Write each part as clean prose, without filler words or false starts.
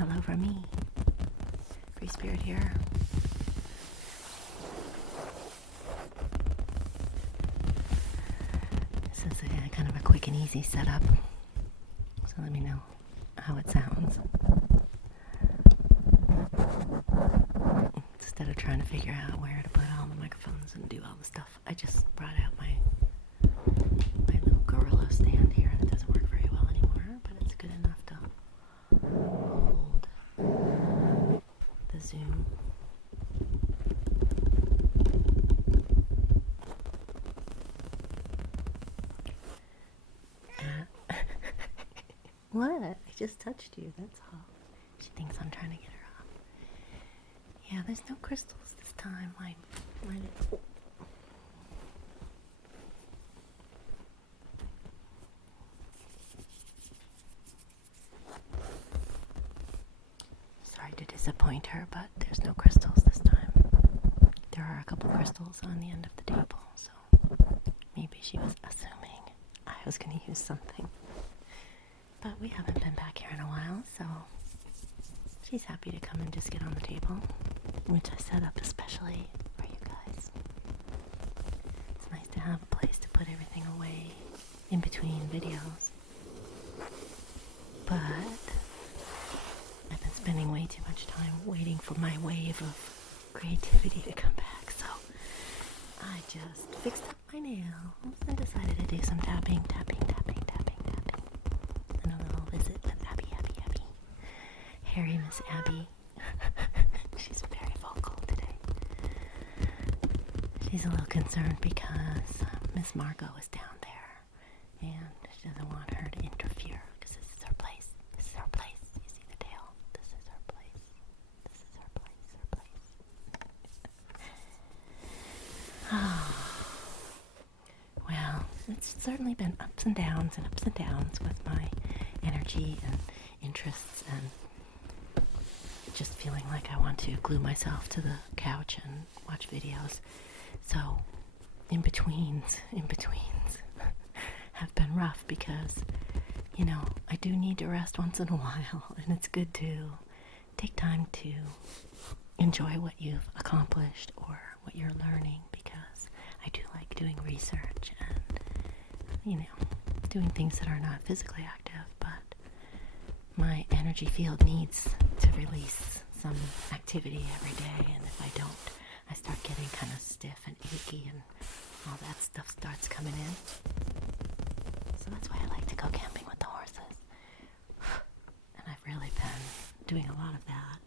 hello from me. Free Spirit here. This is a kind of a quick and easy setup, so let me know how it sounds. Instead of trying to figure out where to put all the microphones and do all the stuff, I just brought out my little gorilla stand here. It doesn't work very well anymore, but it's good enough to hold the Zoom. What? I just touched you, that's all. She thinks I'm trying to get her off. Yeah, there's no crystals this time. Sorry to disappoint her, but there's no crystals this time. There are a couple crystals on the end of the table, so maybe she was assuming I was going to use something. But we haven't been back here in a while, so she's happy to come and just get on the table, which I set up especially for you guys. It's nice to have a place to put everything away in between videos. But I've been spending way too much time waiting for my wave of creativity to come back, so I just fixed up my nails and decided to do some tapping. And a little visit with Abby. Hairy Miss Abby. She's very vocal today. She's a little concerned because Ms Margo is down there and she doesn't want her to interfere because this is her place. This is her place. You see the tail? This is her place. This is her place. Well, it's certainly been ups and downs with my energy and interests and just feeling like I want to glue myself to the couch and watch videos. So in-betweens have been rough because, you know, I do need to rest once in a while, and it's good to take time to enjoy what you've accomplished or what you're learning, because I do like doing research and, you know, doing things that are not physically active, but my energy field needs to release some activity every day, and if I don't, I start getting kind of stiff and achy and all that stuff starts coming in. So that's why I like to go camping with the horses. And I've really been doing a lot of that.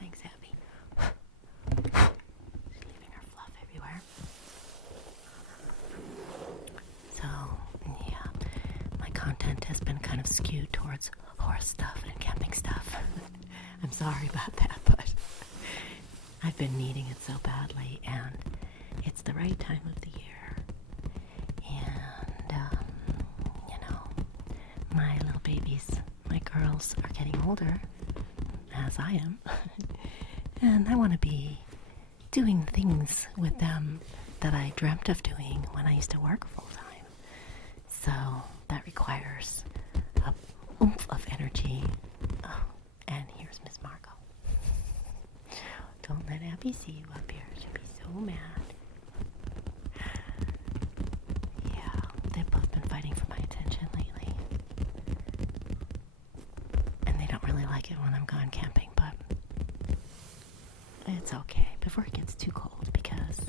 Thanks, Abby. She's leaving her fluff everywhere. So, yeah, my content has been kind of skewed towards horse stuff and camping stuff. I'm sorry about that, but I've been needing it so badly, and it's the right time of the year. And, you know, my little babies, my girls are getting older, as I am, and I want to be doing things with them that I dreamt of doing when I used to work full time. So that requires a oomph of energy. Oh, and here's Ms Margo. Don't let Abby see you up here. She'll be so mad. Yeah, they've both been fighting for my attention lately. And they don't really like it when I'm gone camping, but it's okay before it gets too cold, because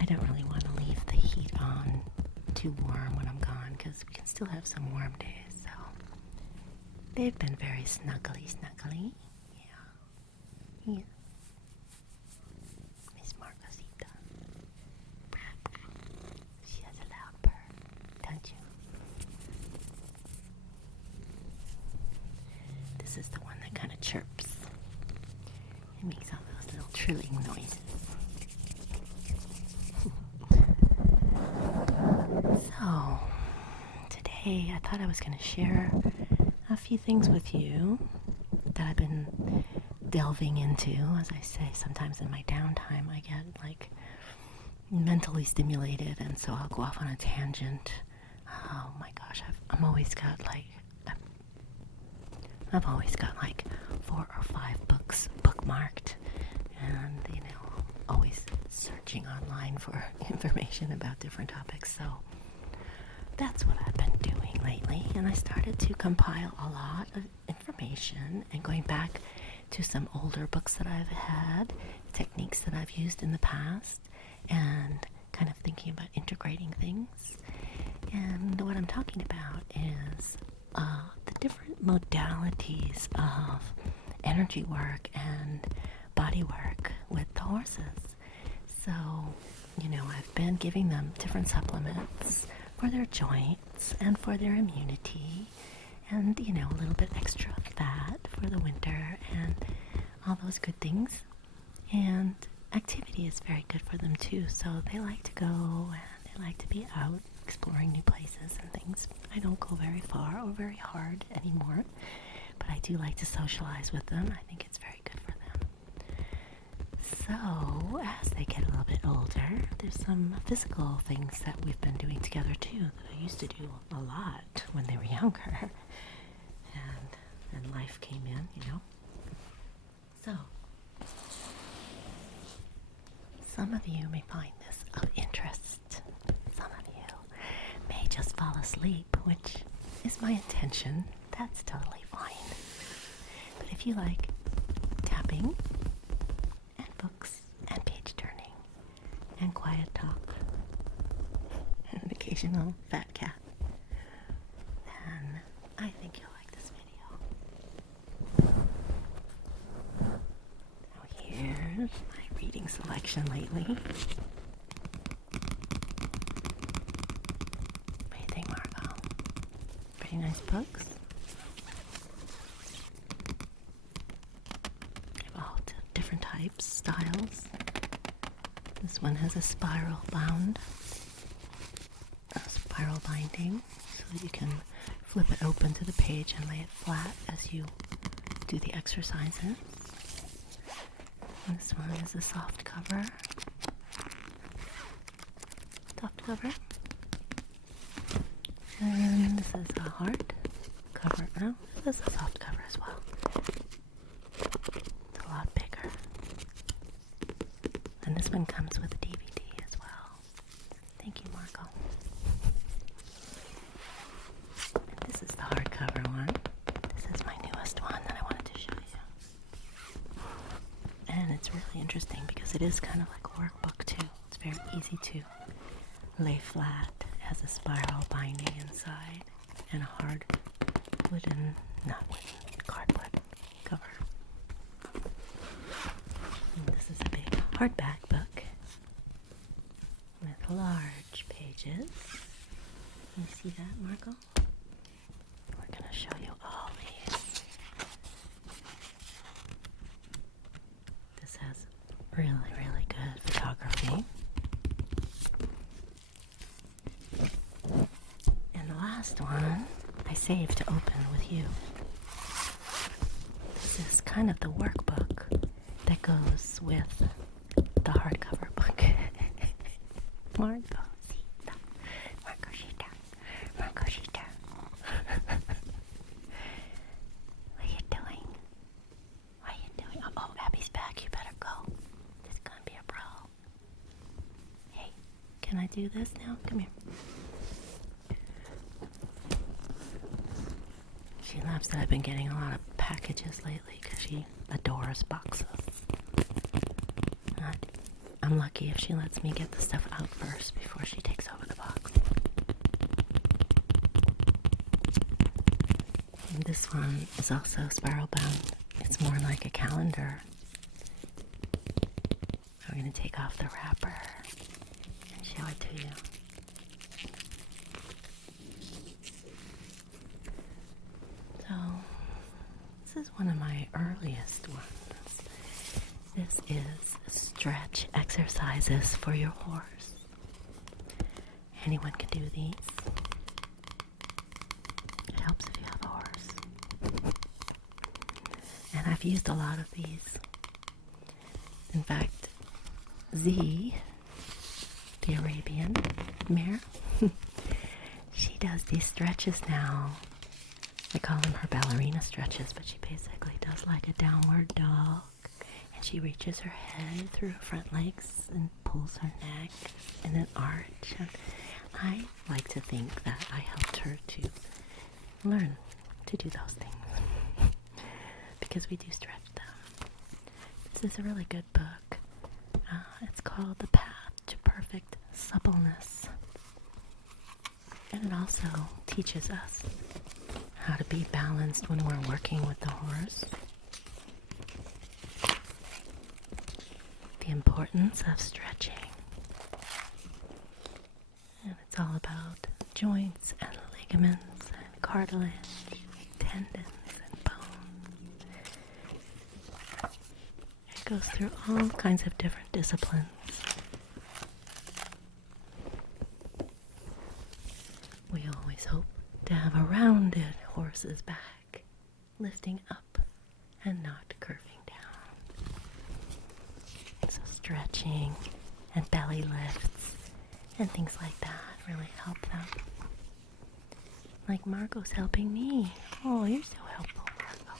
I don't really want to leave the heat on too warm when I'm gone, because we can still have some warm days. So they've been very snuggly. Yeah. Ms Margosita. She has a loud purr, don't you? This is the one that kind of chirps. It makes all those little trilling noises. So, today I thought I was going to share a few things with you that I've been delving into. As I say, sometimes in my downtime I get like mentally stimulated, and so I'll go off on a tangent. Oh my gosh, I'm always got like I've always got like 4 or 5 books bookmarked, and always searching online for information about different topics. So that's what I've been doing lately, and I started to compile a lot of information and going back to some older books that I've had, techniques that I've used in the past, and kind of thinking about integrating things. And what I'm talking about is the different modalities of energy work and body work with the horses. So, I've been giving them different supplements for their joints and for their immunity, and, a little bit extra fat for the winter and all those good things. And activity is very good for them too, so they like to go and they like to be out exploring new places and things. I don't go very far or very hard anymore, but I do like to socialize with them. I think it's very good for them. So, as they get a little bit older, there's some physical things that we've been doing together too that I used to do a lot when they were younger. And life came in, So, some of you may find this of interest. Some of you may just fall asleep, which is my intention. That's totally fine. But if you like tapping and books and page turning and quiet talk and an occasional fat cat, then I think you'll like this video. Now here's my reading selection lately. What do you think, Margo? Pretty nice books. They have all different types, styles. This one has a spiral binding, so that you can flip it open to the page and lay it flat as you do the exercises. And this one is a soft cover. And this is a hard cover. No, this is a soft cover as well. It's a lot bigger. And this one comes with a DVD as well. Thank you, Margo. And this is the hardcover one. This is my newest one that I wanted to show you. And it's really interesting because it is kind of like a workbook too. It's very easy to lay flat. It has a spiral binding inside and a hard cardboard cover. And this is a big hardback book with large pages. Can you see that, Margo? We're going to show you all these. This has really, really good photography. And the last one I saved to open with you. This is kind of the workbook that goes with the hardcover book. Margosita. What are you doing? Oh, Abby's back. You better go. It's gonna be a pro. Hey, can I do this now? Come here. She laughs that I've been getting a lot of packages lately because she adores boxes. I'm lucky if she lets me get the stuff out first before she takes over the box. And this one is also spiral bound. It's more like a calendar. We're going to take off the wrapper and show it to you. So, this is one of my earliest ones. This is stretch exercises for your horse. Anyone can do these. It helps if you have a horse. And I've used a lot of these. In fact, Z, the Arabian mare, she does these stretches now I call them her ballerina stretches, but she basically does like a downward dog. And she reaches her head through her front legs and pulls her neck in an arch. And I like to think that I helped her to learn to do those things because we do stretch them. This is a really good book. It's called The Path to Perfect Suppleness. And it also teaches us how to be balanced when we're working with the horse. The importance of stretching. And it's all about joints and ligaments and cartilage, tendons and bones. It goes through all kinds of different disciplines. We always hope to have a rounded horse's back, lifting up and not curving down. So stretching and belly lifts and things like that really help them. Like Margo's helping me. Oh, you're so helpful, Margo.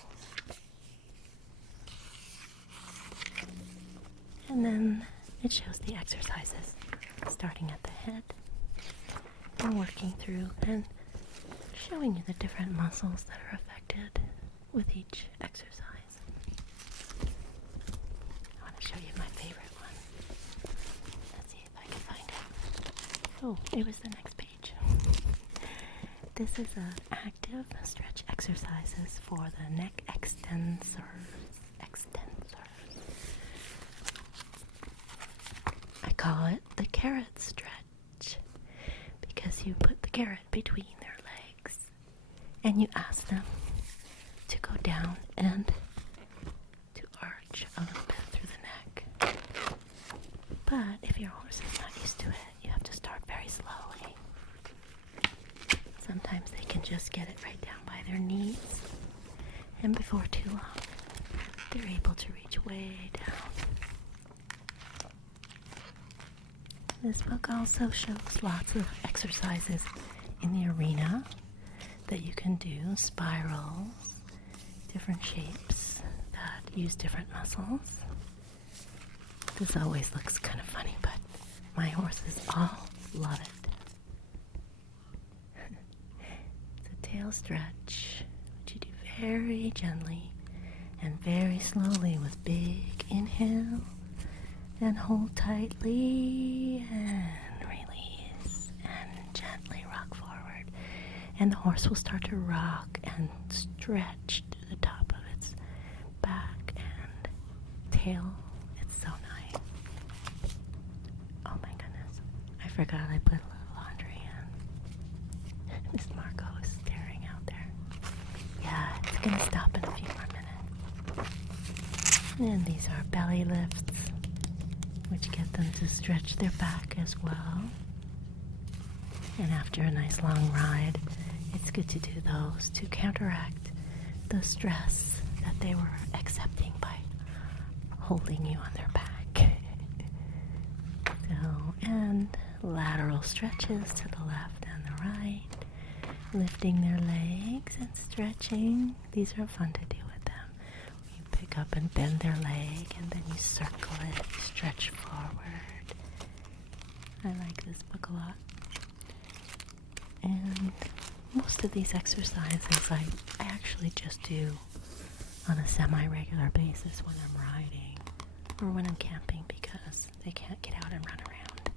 And then it shows the exercises, starting at the head and working through and showing you the different muscles that are affected with each exercise. I want to show you my favorite one. Let's see if I can find it. Oh, it was the next page. This is active stretch exercises for the neck extensors. I call it the carrot stretch because you put the carrot between their legs and you ask them to go down and to arch a little bit through the neck. But if your horse is not used to it, you have to start very slowly. Sometimes they can just get it right down by their knees, and before too long, they're able to reach way down. This book also shows lots of exercises in the arena that you can do, spirals, different shapes that use different muscles. This always looks kind of funny, but my horses all love it. It's a tail stretch, which you do very gently and very slowly with big inhale and hold tightly and release and gently rock forward. And the horse will start to rock and stretch to the top of its back and tail. It's so nice. Oh my goodness. I forgot I put a little laundry in. Ms Margo is staring out there. Yeah, it's gonna stop in a few more minutes. And these are belly lifts, which get them to stretch their back as well. And after a nice long ride, it's good to do those to counteract the stress that they were accepting by holding you on their back. And lateral stretches to the left and the right, lifting their legs and stretching. These are fun to do with them. You pick up and bend their leg, and then you circle it, stretch forward. I like this book a lot. And most of these exercises I actually just do on a semi-regular basis when I'm riding or when I'm camping, because they can't get out and run around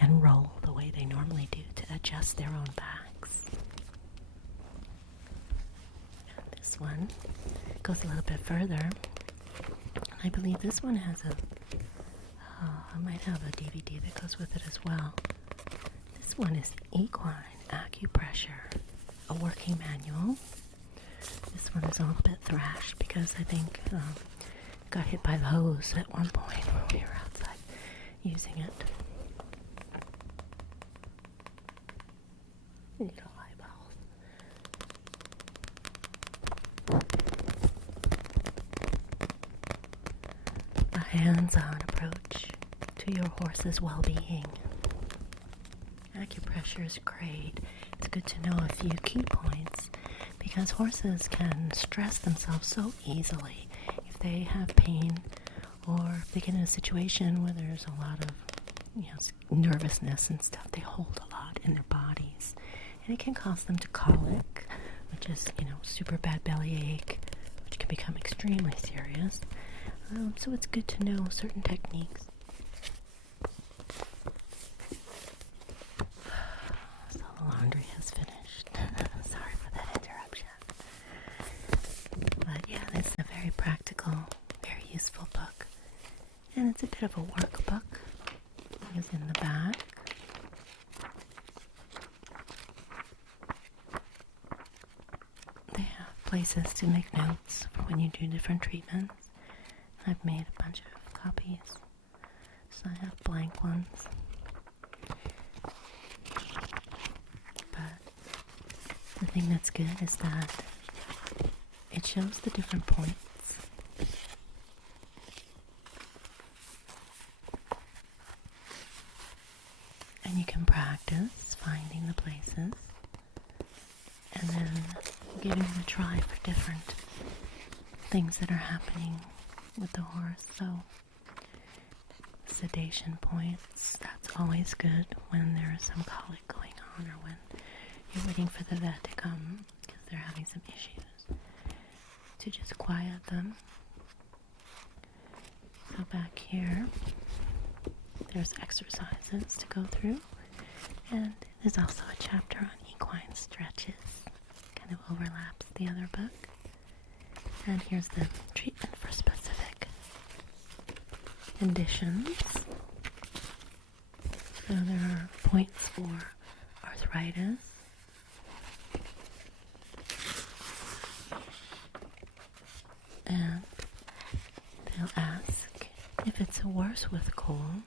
and roll the way they normally do to adjust their own backs. And this one goes a little bit further. I believe this one has I might have a DVD that goes with it as well. This one is Equine Acupressure, a working manual. This one is a little bit thrashed because I think got hit by the hose at one point when we were outside using it. Little eyeballs. A hands-on approach to your horse's well-being. Acupressure is great. It's good to know a few key points because horses can stress themselves so easily if they have pain or if they get in a situation where there's a lot of nervousness and stuff. They hold a lot in their bodies, and it can cause them to colic, which is super bad bellyache, which can become extremely serious. So it's good to know certain techniques. So the laundry has finished. Sorry for that interruption. But yeah, this is a very practical, very useful book. And it's a bit of a workbook. It's in the back. They have places to make notes for when you do different treatments. I've made a bunch of copies, so I have blank ones. But the thing that's good is that it shows the different points. And you can practice finding the places and then giving it a try for different things that are happening with the horse. So sedation points, that's always good when there is some colic going on or when you're waiting for the vet to come because they're having some issues, to just quiet them. So back here there's exercises to go through, and there's also a chapter on equine stretches, kind of overlaps the other book. And here's the treatment for specific conditions. So there are points for arthritis, and they'll ask if it's worse with cold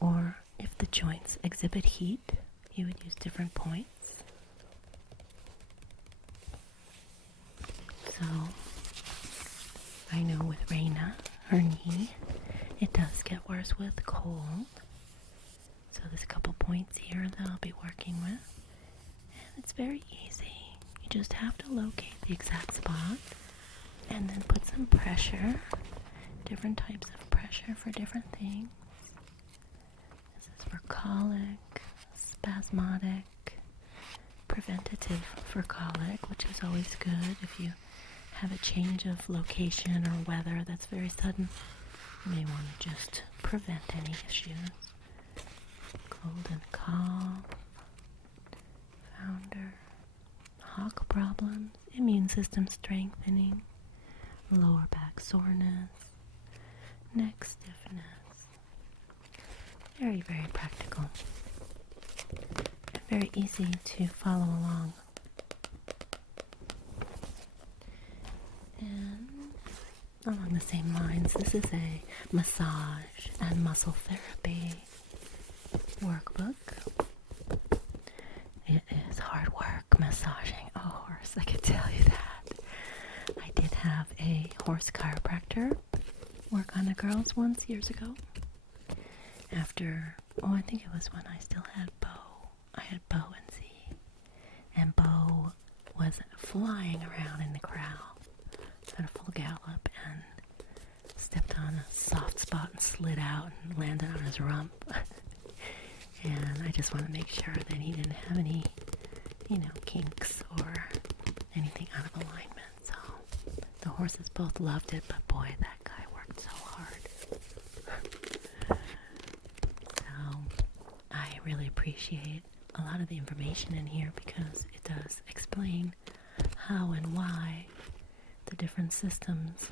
or if the joints exhibit heat. You would use different points. So I know with Raina, her knee, it does get worse with cold. So there's a couple points here that I'll be working with. And it's very easy. You just have to locate the exact spot and then put some pressure, different types of pressure for different things. This is for colic, spasmodic, preventative for colic, which is always good if you have a change of location or weather that's very sudden. You may want to just prevent any issues. Cold and cough, founder, hock problems, immune system strengthening, lower back soreness, neck stiffness. Very, very practical. And very easy to follow along. And along the same lines, this is a massage and muscle therapy workbook. It is hard work massaging a horse, I can tell you that. I did have a horse chiropractor work on the girls once years ago. After, I think it was when I still had Bo. I had Bo and Z. And Bo was flying around in the corral at a full gallop and stepped on a soft spot and slid out and landed on his rump. And I just want to make sure that he didn't have any, kinks or anything out of alignment. So the horses both loved it, but boy, that guy worked so hard. So I really appreciate a lot of the information in here because it does explain how and why the different systems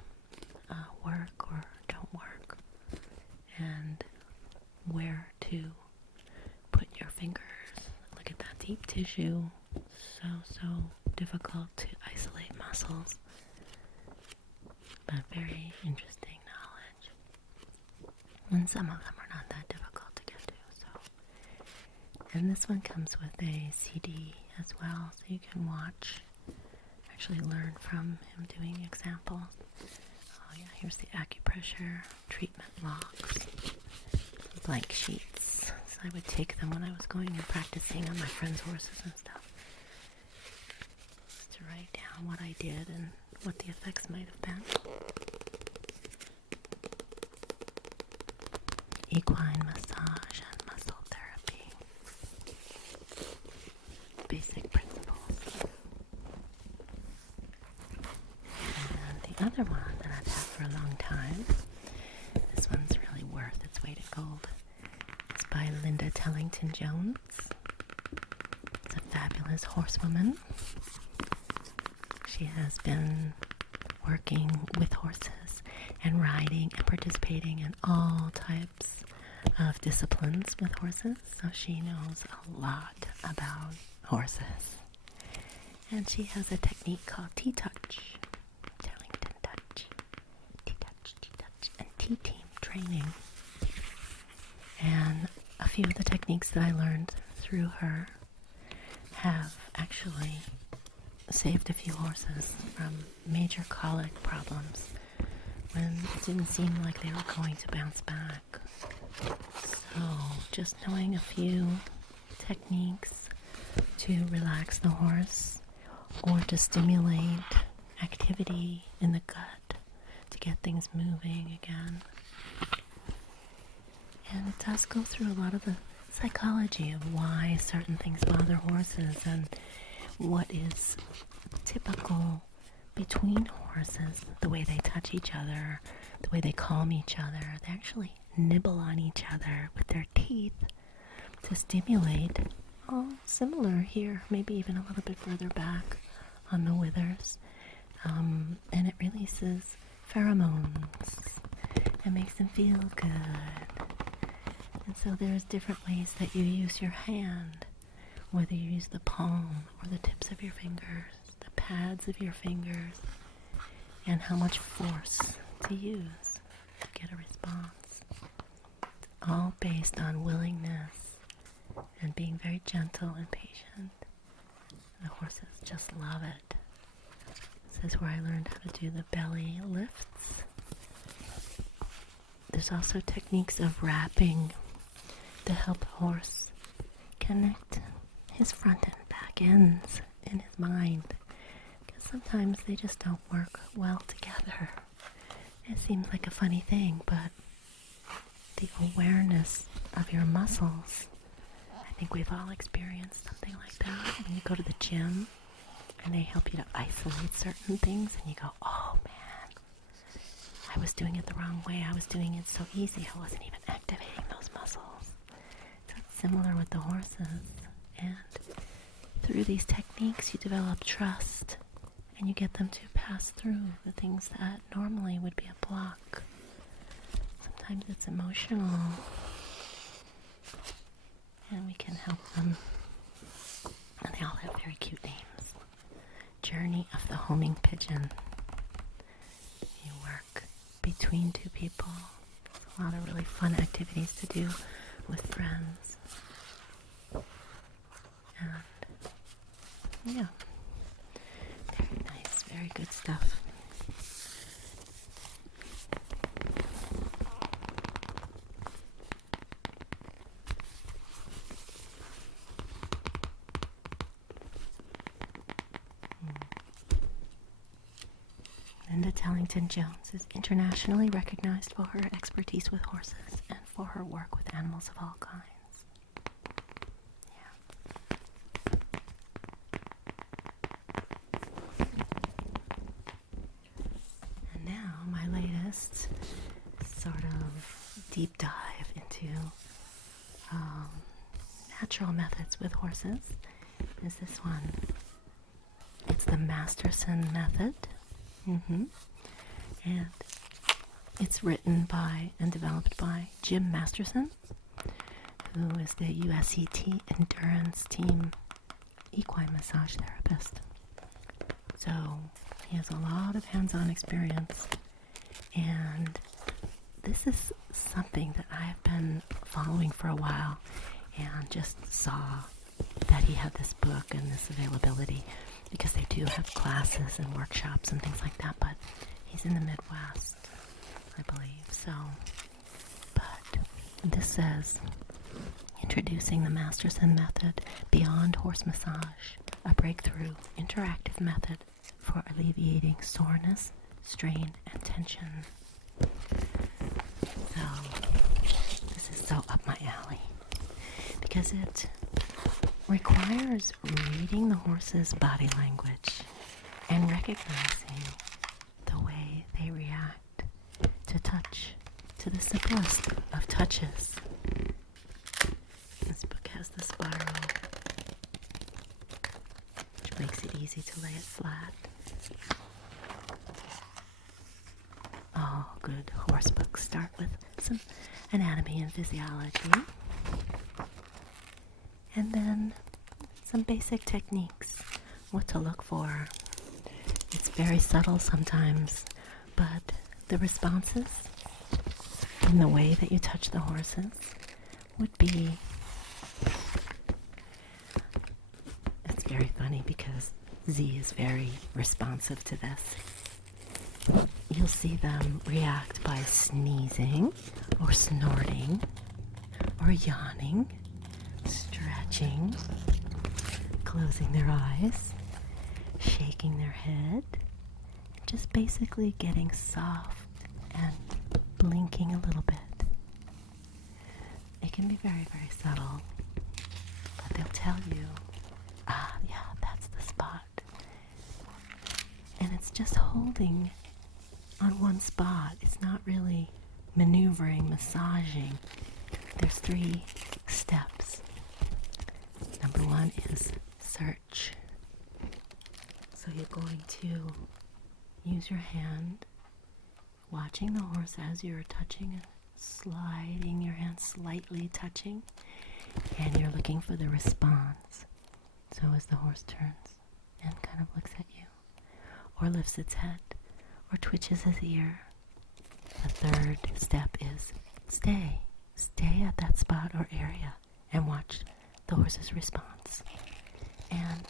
work or don't work, and where to put your fingers. Look at that deep tissue. So difficult to isolate muscles, but very interesting knowledge. And some of them are not that difficult to get to. And this one comes with a CD as well, so you can actually learn from him doing examples. Oh yeah, here's the acupressure treatment logs, blank sheets. So I would take them when I was going and practicing on my friends' horses and stuff. write down what I did and what the effects might have been. Equine massage and muscle therapy. Basic principles. And the other one that I've had for a long time, this one's really worth its weight in gold. It's by Linda Tellington Jones. It's a fabulous horsewoman. She has been working with horses and riding and participating in all types of disciplines with horses, so she knows a lot about horses. And she has a technique called T-Touch, Tellington Touch, T-Touch, T-Touch, and T-Team training. And a few of the techniques that I learned through her have actually saved a few horses from major colic problems when it didn't seem like they were going to bounce back. So just knowing a few techniques to relax the horse or to stimulate activity in the gut to get things moving again. And it does go through a lot of the psychology of why certain things bother horses and what is typical between horses, the way they touch each other, the way they calm each other. They actually nibble on each other with their teeth to stimulate. Oh, similar here, maybe even a little bit further back on the withers. And it releases pheromones. It makes them feel good. And so there's different ways that you use your hand, whether you use the palm or the tips of your fingers, the pads of your fingers, and how much force to use to get a response. It's all based on willingness and being very gentle and patient. The horses just love it. This is where I learned how to do the belly lifts. There's also techniques of wrapping to help the horse connect his front and back ends in his mind. Because sometimes they just don't work well together. It seems like a funny thing, but the awareness of your muscles, I think we've all experienced something like that. When you go to the gym and they help you to isolate certain things and you go, oh man, I was doing it the wrong way. I was doing it so easy. I wasn't even activating those muscles. So it's similar with the horses. And through these techniques, you develop trust and you get them to pass through the things that normally would be a block. Sometimes it's emotional, and we can help them. And they all have very cute names. Journey of the Homing Pigeon. You work between two people. A lot of really fun activities to do with friends. And yeah, very nice, very good stuff. Linda Tellington Jones is internationally recognized for her expertise with horses and for her work with animals of all kinds. And now my latest sort of deep dive into natural methods with horses is this one. It's the Masterson method. And it's written by and developed by Jim Masterson, who is the USET Endurance Team equine massage therapist. So he has a lot of hands-on experience, and this is something that I have been following for a while and just saw that he had this book and this availability, because they do have classes and workshops and things like that, but he's in the Midwest, I believe, so. But this says, introducing the Masterson method beyond horse massage, a breakthrough interactive method for alleviating soreness, strain, and tension. So, this is so up my alley because it requires reading the horse's body language and recognizing the way they react to touch, to the simplest of touches. This book has the spiral, which makes it easy to lay it flat. All good horse books start with some anatomy and physiology, and then some basic techniques, what to look for. It's very subtle sometimes, but the responses in the way that you touch the horses would be... It's very funny because Z is very responsive to this. You'll see them react by sneezing or snorting or yawning, stretching, closing their eyes, shaking their head, just basically getting soft and blinking a little bit. It can be very, very subtle, but they'll tell you, yeah, that's the spot. And it's just holding on one spot. It's not really maneuvering, massaging. There's 3 steps. Number 1 is search. So you're going to use your hand, watching the horse as you're touching and sliding your hand, slightly touching, and you're looking for the response. So as the horse turns and kind of looks at you, or lifts its head, or twitches his ear, the 3rd step is stay. Stay at that spot or area and watch the horse's response. And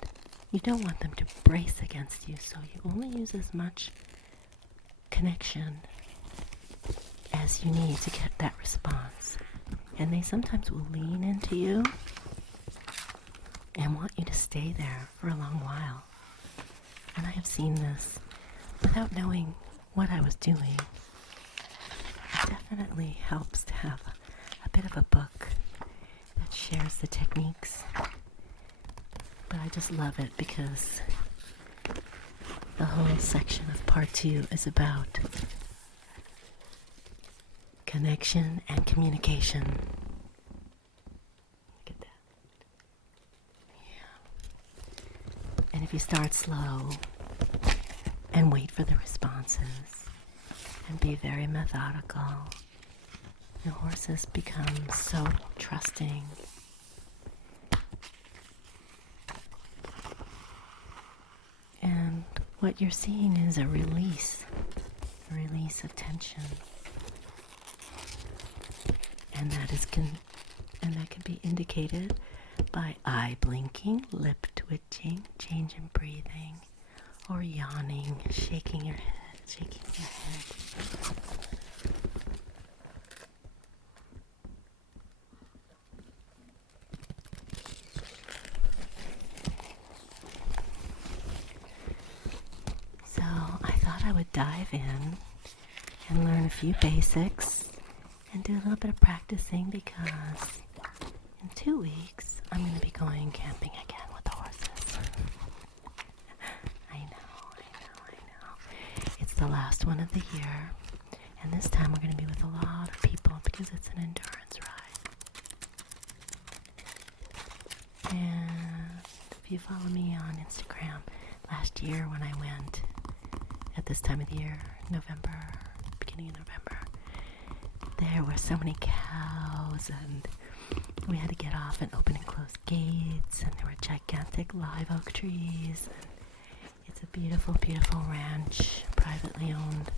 you don't want them to brace against you, so you only use as much connection as you need to get that response. And they sometimes will lean into you and want you to stay there for a long while. And I have seen this without knowing what I was doing. It definitely helps to have a bit of a book that shares the techniques. But I just love it because the whole section of part 2 is about connection and communication. Look at that. Yeah. And if you start slow and wait for the responses and be very methodical, your horses become so trusting. And what you're seeing is a release of tension. And that can be indicated by eye blinking, lip twitching, change in breathing, or yawning, shaking your head. So I thought I would dive in and learn a few basics and do a little bit of practicing because in 2 weeks I'm going to be going camping again with the horses. I know. It's the last one of the year, and this time we're going to be with a lot of people because it's an endurance ride. And if you follow me on Instagram, last year when I went at this time of the year, November, beginning of November, there were so many cows, and we had to get off and open and close gates, and there were gigantic live oak trees. And it's a beautiful, beautiful ranch, privately owned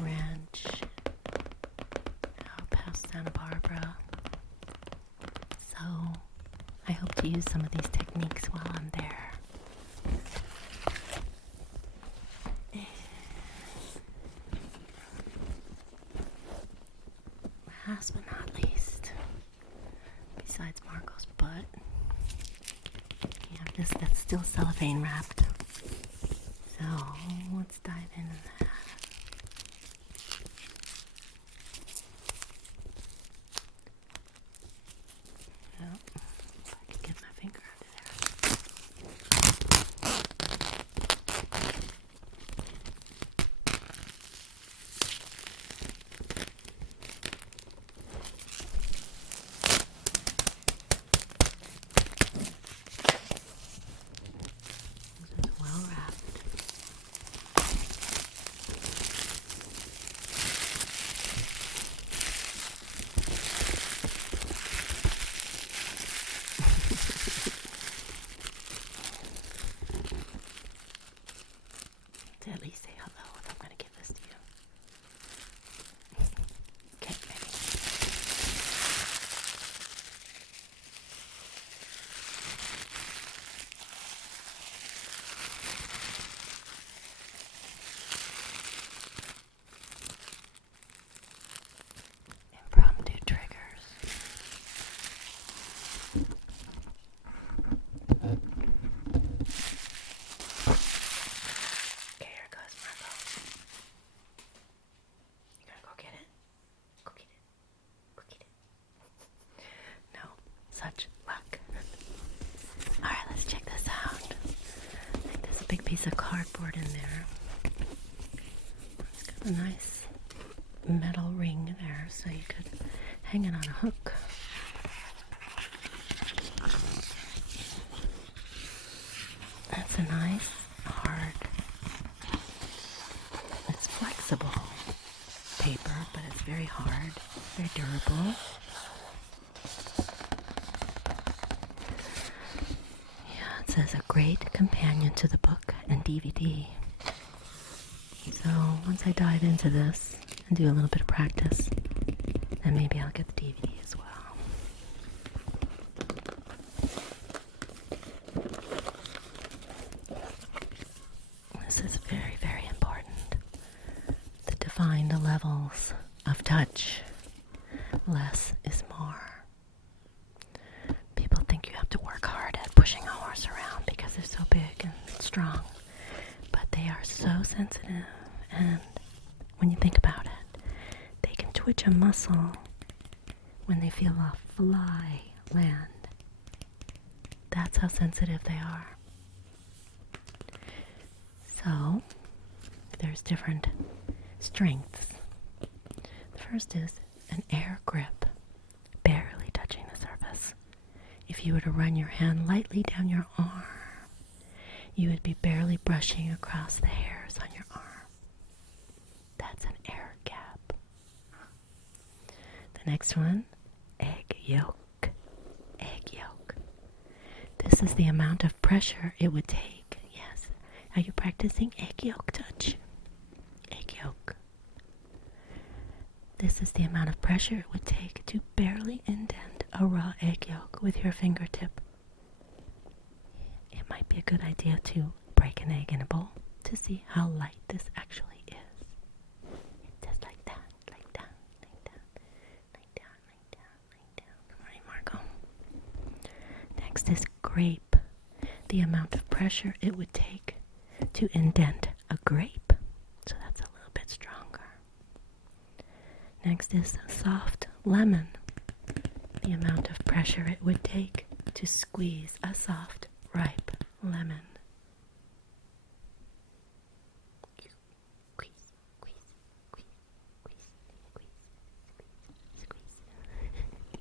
ranch out past Santa Barbara. So I hope to use some of these techniques while I'm there. Last but not least, besides Margo's butt, yeah, have this that's still cellophane wrapped. So let's dive into that. Yep. If I could get my finger under there. This is well wrapped. To at least say hello if I'm going to give this to you. Okay, ready? Impromptu triggers. Okay, here goes Margo. You gonna go get it? Go get it. Go get it. No, such luck. Alright, let's check this out. I think there's a big piece of cardboard in there. It's got a nice metal ring there, so you could hang it on a hook. That's a nice, hard, it's flexible paper, but it's very hard, very durable. Yeah, it says a great companion to the book and DVD. So once I dive into this and do a little bit of practice, then maybe I'll get the DVD as well. This is very, very important to define the levels of touch. Less is more. People think you have to work hard at pushing a horse around because they're so big and strong, but they are so sensitive, and when you think about it, they can twitch a muscle when they feel a fly land. That's how sensitive they are. So, there's different strengths. The first is an air grip, barely touching the surface. If you were to run your hand lightly down your arm, you would be barely brushing across the hairs on your arm. That's an air gap. The next one, egg yolk. Egg yolk. This is the amount of pressure it would take. Yes. Are you practicing egg yolk touch? Egg yolk. This is the amount of pressure it would take to barely indent a raw egg yolk with your fingertip. It might be a good idea to break an egg in a bowl to see how light this actually is. Just like that, like that, like that, like that, like that, like that. All right, Margo. Next is grape. The amount of pressure it would take to indent a grape. So that's a little bit stronger. Next is soft lemon. The amount of pressure it would take to squeeze a soft, ripe lemon. Squeeze, squeeze, squeeze, squeeze, squeeze, squeeze.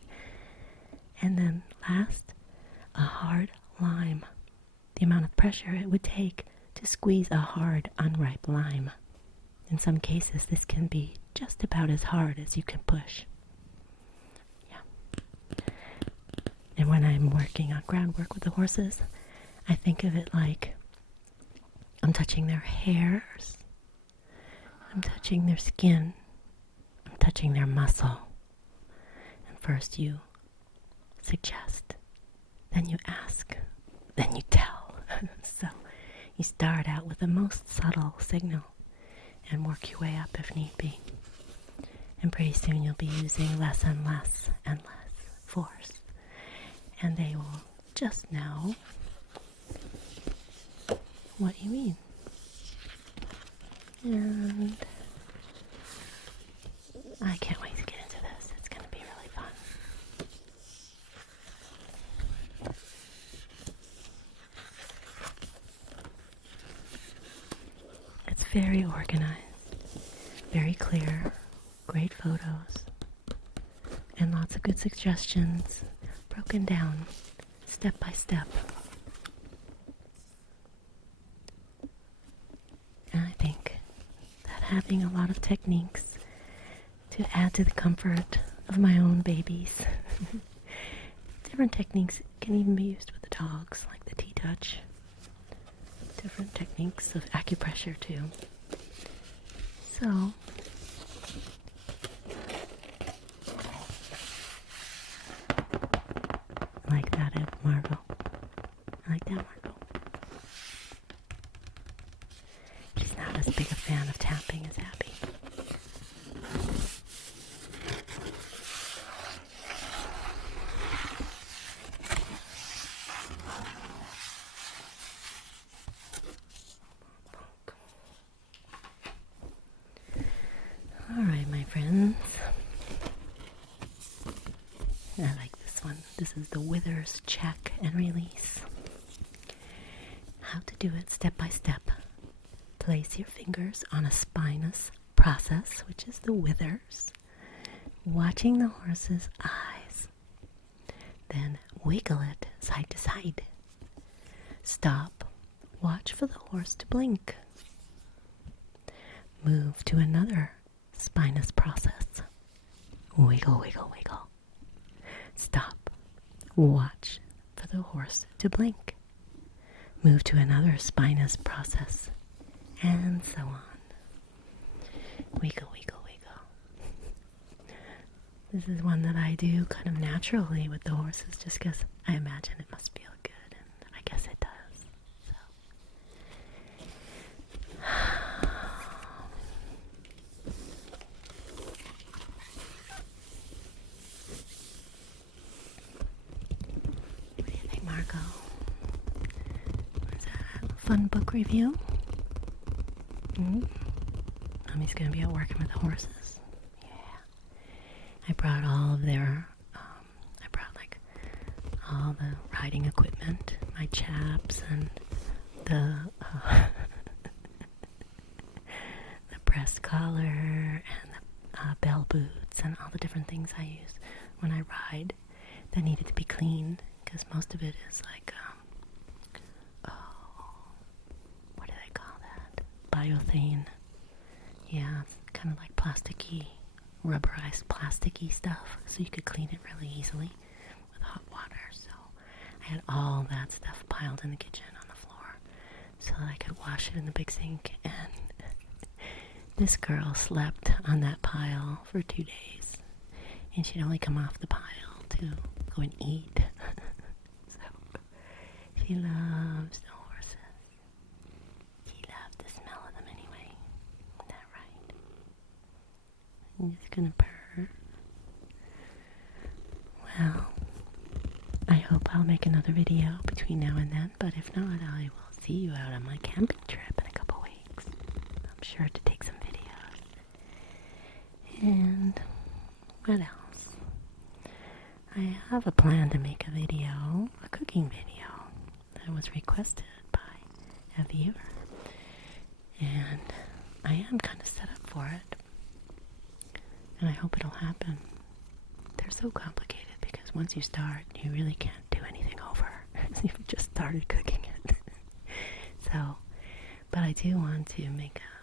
And then last, a hard lime. The amount of pressure it would take to squeeze a hard, unripe lime. In some cases, this can be just about as hard as you can push. Yeah. And when I'm working on groundwork with the horses, I think of it like I'm touching their hairs, I'm touching their skin, I'm touching their muscle. And first you suggest, then you ask, then you tell. So you start out with the most subtle signal and work your way up if need be. And pretty soon you'll be using less and less and less force. And they will just know what you mean. And I can't wait to get into this. It's going to be really fun. It's very organized, very clear, great photos, and lots of good suggestions broken down step by step. And I think that having a lot of techniques to add to the comfort of my own babies. Different techniques can even be used with the dogs, like the T-touch. Different techniques of acupressure too. So, I like that, Margo. I like that, Margo. She's not as big a fan of tapping as Abby. Alright, my friends. I like this one. This is the withers check and release. How to do it step by step. Place your fingers on a spinous process, which is the withers, watching the horse's eyes. Then wiggle it side to side. Stop. Watch for the horse to blink. Move to another spinous process. Wiggle, wiggle, wiggle. Stop. Watch for the horse to blink. Move to another spinous process. And so on. Wiggle, wiggle, wiggle. This is one that I do kind of naturally with the horses just because I imagine it must feel good, and I guess it does. So. What do you think, Margo? Was that a fun book review? Mommy's gonna be out working with the horses. Yeah. I brought all of their, I brought like all the riding equipment, my chaps and the, the breast collar and the bell boots and all the different things I use when I ride that needed to be cleaned, because most of it is like, what do they call that? Biothane. Yeah, kind of like plasticky, rubberized plasticky stuff, so you could clean it really easily with hot water. So I had all that stuff piled in the kitchen on the floor so that I could wash it in the big sink. And this girl slept on that pile for 2 days, and she'd only come off the pile to go and eat. So she loves the horses. She loves the smell of them anyway. Isn't that right? I'm just gonna purr. Well, I hope I'll make another video between now and then, but if not, I will see you out on my camping trip in a couple weeks. I'm sure to take some videos. And what else? I have a plan to make a video, a cooking video, that was requested by a viewer. And I am kind of set up for it. And I hope it'll happen. They're so complicated because once you start, you really can't do anything over. You've just started cooking it. So, but I do want to make a